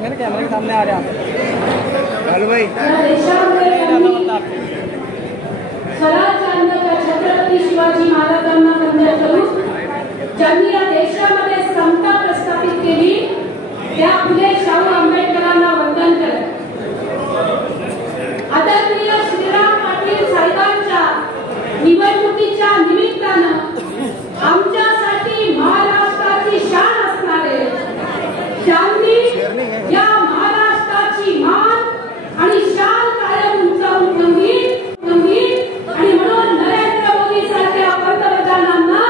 मेरे कैमरे के सामने आ रहा हेलो भाई स्वराज्य आणण्याच्या छत्रपती शिवाजी महाराजांना वंदन करून ज्यांनी या देशामध्ये समता प्रस्थापित केली त्या फुले शाहू आंबेडकरांना वंदन करत आदरणीय श्रीराम पाटील साहेबांच्या निवडणुकीच्या निमित्तानं आमच्यासाठी महाराष्ट्राची शान असणारे ज्यांनी या महाराष्ट्राची मान आणि शान कायम उंचावून ठेवली आणि म्हणून नरेंद्र मोदी सारख्या पंतप्रधानांना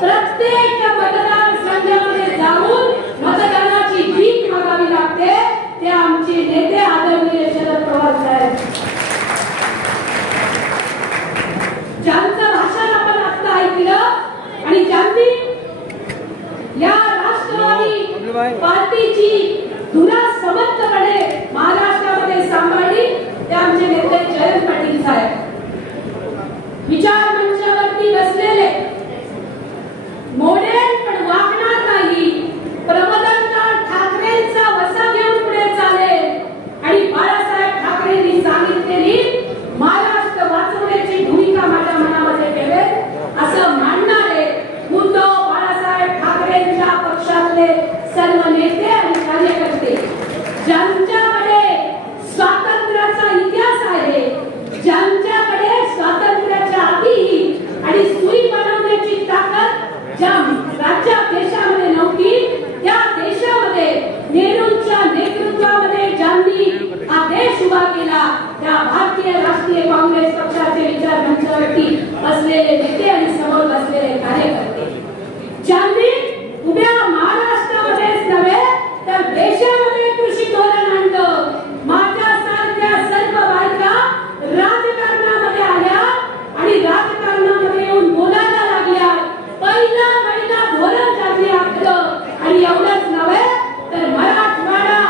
प्रत्येक मतदारसंघामध्ये जाऊन मतदानाची भीक मागावी लागते ते आमचे नेते आदरणीय शरद पवार साहेब ज्यांचं भाषण आपण आता ऐकलं आणि ज्यांनी या राष्ट्रवादी पार्टीची धुरा समर्थपणे महाराष्ट्रामध्ये सांभाळली ते आमचे नेते जयंत पाटील साहेब विचार मंचावरती बसलेले मोडेल पण वागणार नाही प्रबोधनकार ठाकरेंचा वसा घेऊन पुढे चालेल आणि बाळासाहेब ठाकरेंनी सांगितलेली महाराष्ट्र वाचवण्याची भूमिका माझ्या मनामध्ये ठेवेल असं मानणारे उद्धव बाळासाहेब ठाकरेंच्या पक्षातले सर्व नेते आणि कार्यकर्ते ज्यांच्याकडे स्वातंत्र्याचा इतिहास आहे ज्यांच्याकडे स्वातंत्र्याच्या आधी आणि सुई बनवण्याची ताकद ज्या राज्या देशामध्ये नव्हती त्या देशामध्ये नेहरूंच्या नेतृत्वामध्ये ज्यांनी हा देश उभा केला त्या भारतीय राष्ट्रीय काँग्रेस पक्षाचे विचार मंचावरती असलेले नेते आणि समोर बसलेले कार्यकर्ते ज्यांनी उभ्या महाराष्ट्रामध्येच नव्हे तर देशामध्ये कृषी धोरण आणलं माझ्यासारख्या सर्व बायका राजकारणामध्ये आल्या आणि राजकारणामध्ये येऊन बोलायला लागल्या पहिला महिला धोरण ज्यांनी आखलं आणि एवढंच नव्हे तर मराठवाडा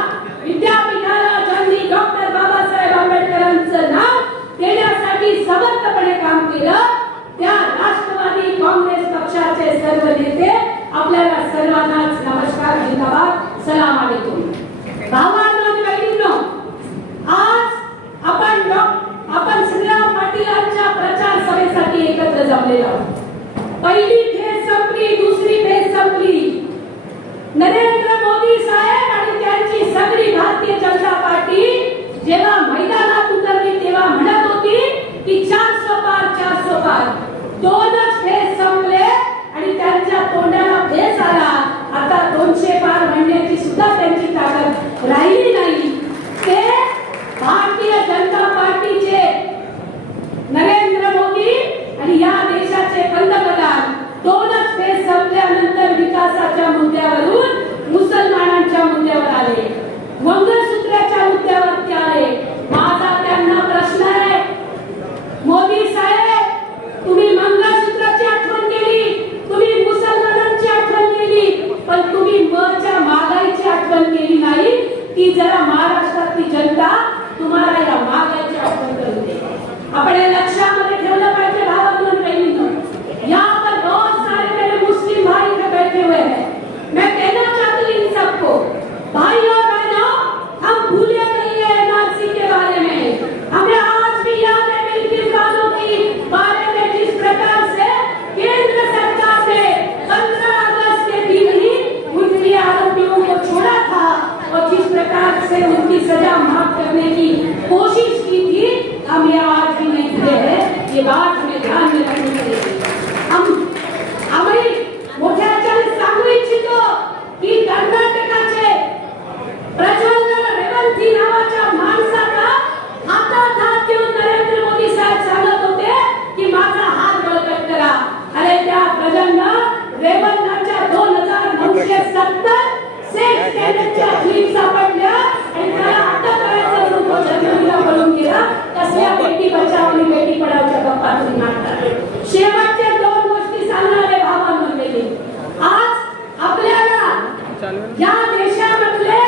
विद्यापीठाला ज्यांनी डॉक्टर बाबासाहेब आंबेडकरांचं नाव देण्यासाठी समर्थपणे काम केलं त्या राष्ट्रवादी काँग्रेस पक्षाचे सर्व नेते आपल्याला सर्वांनाच नमस्कार जिंदाबाद सलाम अलैकुम भावांनो आणि बहिणींनो आज आपण श्रीराम पाटीलांच्या प्रचार सभेसाठी एकत्र जमलेलो आहोत पहिली फेज संपली दुसरी फेज संपली नरेंद्र मोदी साहेब आणि त्यांची सगळी भारतीय जनता पार्टी जेव्हा मैदानात उतरली तेव्हा म्हणत होती की 400 पार दोनच फेज संपले आणि त्यांच्या तोंडाला फेस आला आता 200 पार म्हणण्याची सुद्धा त्यांची ताकद राहिली नाही ते भारतीय जनता पार्टीचे नरेंद्र मोदी आणि या देशाचे पंतप्रधान दोनच फेज संपल्यानंतर विकासाच्या मुद्द्यावरून मुसलमानांच्या मुद्द्यावर आले मंगळसूत्राच्या मुद्द्यावरती आले माझा त्यांना प्रश्न आहे मोदी साहेब तुम्ही मंगळसूत्राची आठवण केली तुम्ही मुसलमानांची आठवण केली पण तुम्ही मच्या महागाईची आठवण केली नाही की जरा महाराष्ट्रातली जनता तुम्हाला या महागाईची आठवण करू दे आपण हे लक्षामध्ये ठेवलं पाहिजे भावांनो आणि बहिणींनो यहाँ पर बहुत सारे मेरे मुस्लिम भाई इधर बैठे हुए हैं मैं कहना चाहती हूँ इन सबको भाई और बहनों हम भूले नहीं है एनआरसी के बारे में हमें आज भी याद है मिलकित कानून की बारे में जिस प्रकार से केंद्र सरकार ने 15 अगस्त के दिन ही उनके आरोपियों को छोड़ा था और जिस प्रकार से उनकी सजा माफ करने की कोशिश की थी हम ये आज भी नहीं भूले हैं ये बात हमें ध्यान में रखनी पड़ेगी आम्ही मोठ्याने सांगू इच्छितो की कर्नाटकाचे प्रज्वल रेवंती नावाच्या माणसाला हातात हात देऊन नरेंद्र मोदी साहेब सांगत होते की माझा हात बळकट करा अरे त्या प्रजंड रेवंतांच्या 2970 सेक्स कॅडेटच्या क्लिप सापडल्या आणि त्याला अटक करायचं होतं जर्मनीला पळून गेला कसल्या बेटी बचाव आणि बेटी पढावच्या गप्पा तुम्ही मांडता शेवटच्या 2 गोष्टी सांगणारे भावांनो आज आपल्याला या देशामधले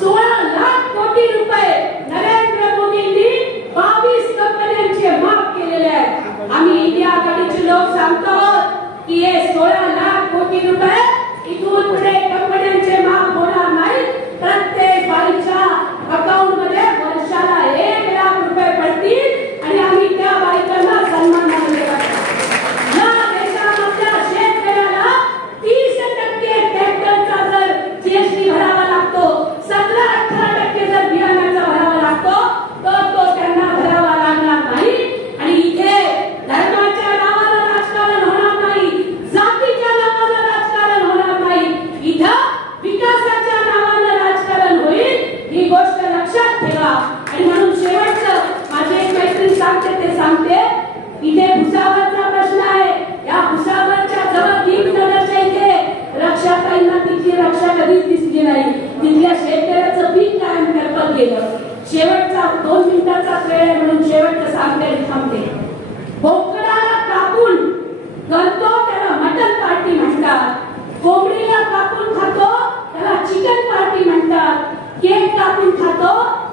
16 लाख कोटी रुपये नरेंद्र मोदींनी 22 कंपन्यांचे माफ केलेले आहेत आम्ही इंडिया आघाडीचे लोक सांगतो की हे 16 लाख कोटी रुपये इथून पुढे कंपन्यांचे माफ होणार नाही प्रत्येक केक कापून खातो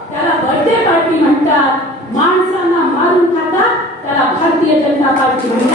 त्याला बर्थडे पार्टी म्हणतात, माणसांना मारून खातात त्याला भारतीय जनता पार्टी म्हणतात.